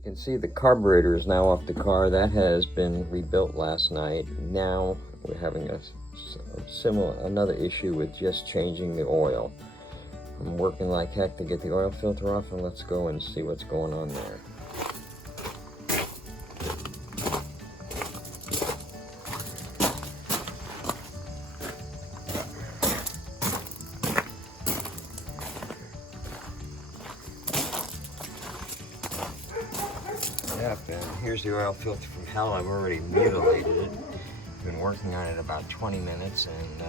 You can see the carburetor is now off the car. That has been rebuilt last night. Now we're having another issue with just changing the oil. I'm working like heck to get the oil filter off, and let's go and see what's going on there. Yep, and here's the oil filter from hell. I've already mutilated it. Been working on it about 20 minutes, and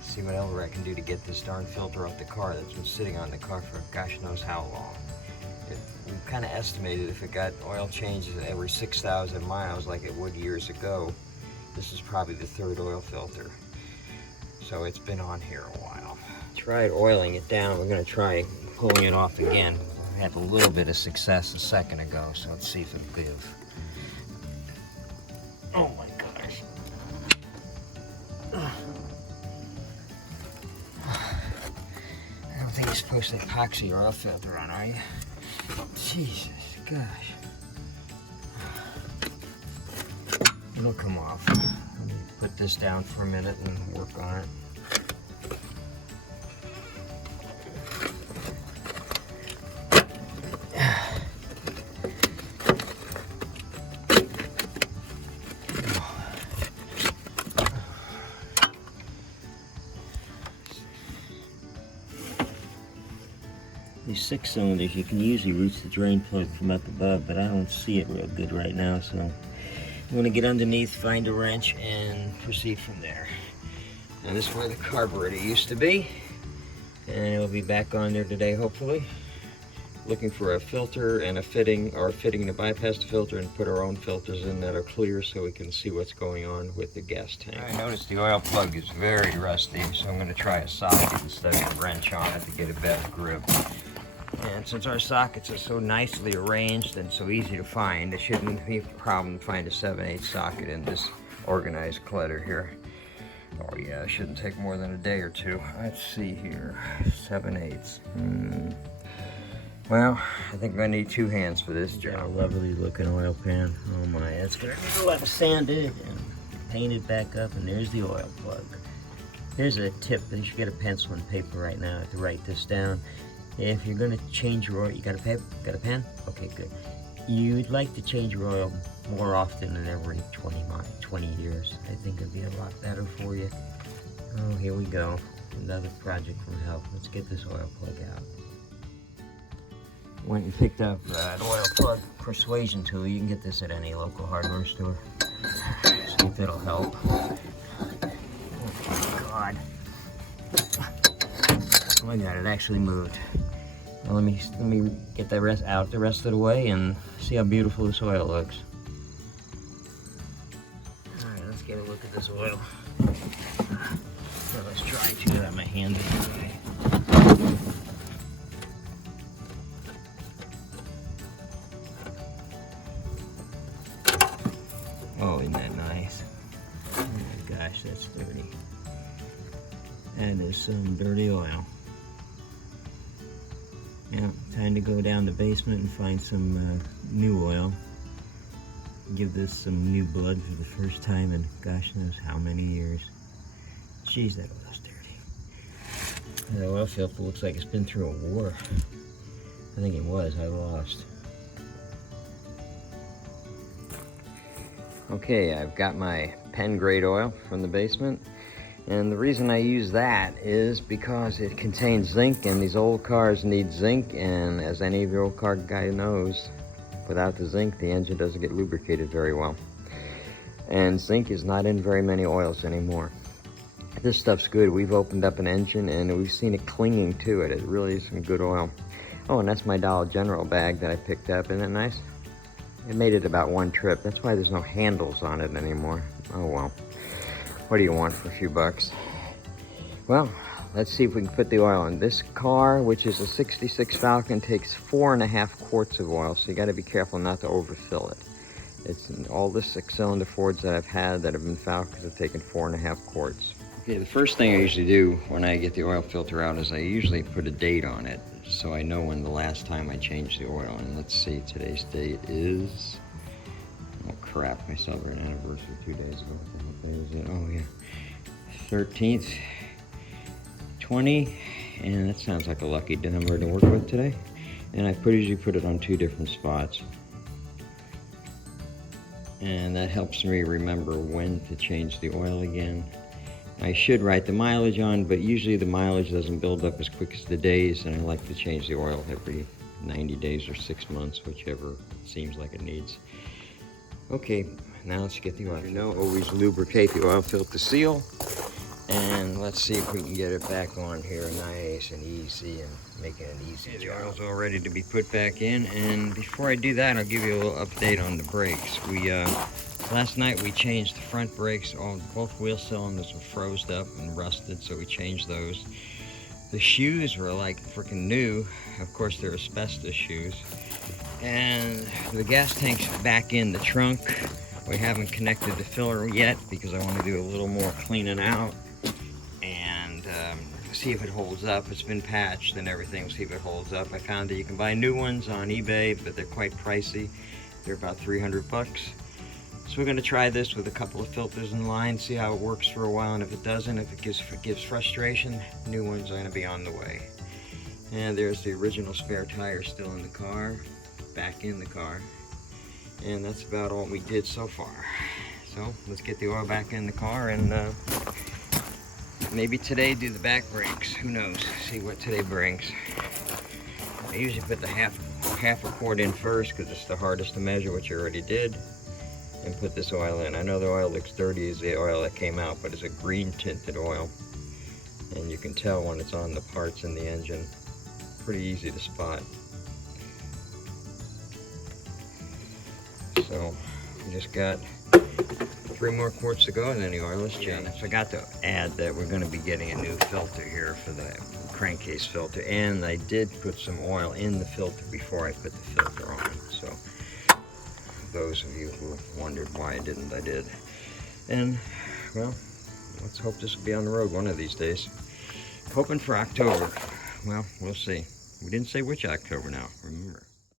see whatever I can do to get this darn filter off the car that's been sitting on the car for gosh knows how long. We kind of estimated if it got oil changes every 6,000 miles like it would years ago, this is probably the third oil filter. So it's been on here a while. Tried oiling it down. We're going to try pulling it off again. We had a little bit of success a second ago, so let's see if it'll give. Oh my gosh. I don't think you're supposed to epoxy your oil filter on, are you? Jesus, gosh. It'll come off. Let me put this down for a minute and work on it. These 6 cylinders, you can usually reach the drain plug from up above, but I don't see it real good right now, so I'm going to get underneath, find a wrench, and proceed from there. And this is where the carburetor used to be, and it'll be back on there today, hopefully. Looking for a filter and a fitting, or a fitting to bypass the filter and put our own filters in that are clear so we can see what's going on with the gas tank. I noticed the oil plug is very rusty, so I'm going to try a socket instead of a wrench on it to get a better grip. And since our sockets are so nicely arranged and so easy to find, it shouldn't be a problem to find a 7/8 socket in this organized clutter here. Oh yeah, it shouldn't take more than a day or two. Let's see here, 7/8. Well, I think I'm gonna need 2 hands for this job. A lovely looking oil pan. Oh my, it's gonna be left sanded and painted back up, and there's the oil plug. Here's a tip, that you should get a pencil and paper right now to write this down. If you're going to change your oil, you got a pen? Okay, good. You'd like to change your oil more often than every 20 years. I think it'd be a lot better for you. Oh, here we go. Another project from hell. Let's get this oil plug out. Went and picked up an oil plug Persuasion tool. You can get this at any local hardware store. See if it'll help. Oh my God. Oh my God, it actually moved. Now let me get the rest of the way and see how beautiful this oil looks. Alright, let's get a look at this oil. So let's try to get my hand in the way. Oh, isn't that nice? Oh my gosh, that's dirty. That is some dirty oil. Yeah, time to go down the basement and find some new oil. Give this some new blood for the first time in gosh knows how many years. Jeez, that oil's dirty. That oil filter looks like it's been through a war. I think it was. I lost. Okay, I've got my pen grade oil from the basement. And the reason I use that is because it contains zinc, and these old cars need zinc, and as any of your old car guy knows, without the zinc the engine doesn't get lubricated very well. And zinc is not in very many oils anymore. This stuff's good. We've opened up an engine and we've seen it clinging to it. It really is some good oil. Oh, and that's my Dollar General bag that I picked up. Isn't that nice? It made it about 1 trip. That's why there's no handles on it anymore. Oh well. What do you want for a few bucks? Well, let's see if we can put the oil in. This car, which is a 66 Falcon, takes 4.5 quarts of oil, so you got to be careful not to overfill it. It's all the 6-cylinder Fords that I've had that have been Falcons have taken 4.5 quarts. Okay, the first thing I usually do when I get the oil filter out is I usually put a date on it. so I know when the last time I changed the oil. And let's see, today's date is, oh crap, I celebrated an anniversary 2 days ago. What day is it? Oh yeah, 13th, 20, and that sounds like a lucky number to work with today. And I usually put it on 2 different spots. And that helps me remember when to change the oil again. I should write the mileage on, but usually the mileage doesn't build up as quick as the days, and I like to change the oil every 90 days or 6 months, whichever seems like it needs. Okay, now let's get the oil. You know, always lubricate the oil filter seal. And let's see if we can get it back on here nice and easy and making an easy job. The oil's all ready to be put back in, and before I do that, I'll give you a little update on the brakes. Last night we changed the front brakes. Both wheel cylinders were froze up and rusted, so we changed those. The shoes were like freaking new. Of course, they're asbestos shoes. And the gas tank's back in the trunk. We haven't connected the filler yet because I want to do a little more cleaning out and see if it holds up. It's been patched and everything. We'll see if it holds up. I found that you can buy new ones on eBay, but they're quite pricey. They're about 300 bucks. So we're going to try this with a couple of filters in line, see how it works for a while, and if it doesn't, if it gives frustration, new ones are going to be on the way. And there's the original spare tire still in the car, back in the car. And that's about all we did so far. So let's get the oil back in the car and maybe today do the back brakes. Who knows? See what today brings. I usually put the half a quart in first because it's the hardest to measure, which you already did, and put this oil in. I know the oil looks dirty as the oil that came out, but it's a green tinted oil, and you can tell when it's on the parts in the engine. Pretty easy to spot. So we just got 3 more quarts to go, and then the oil is changed. I forgot to add that we're going to be getting a new filter here for the crankcase filter, and I did put some oil in the filter before I put the filter on. So those of you who wondered why I didn't, I did. And well, let's hope this will be on the road one of these days. Hoping for October. Well, we'll see. We didn't say which October now, remember.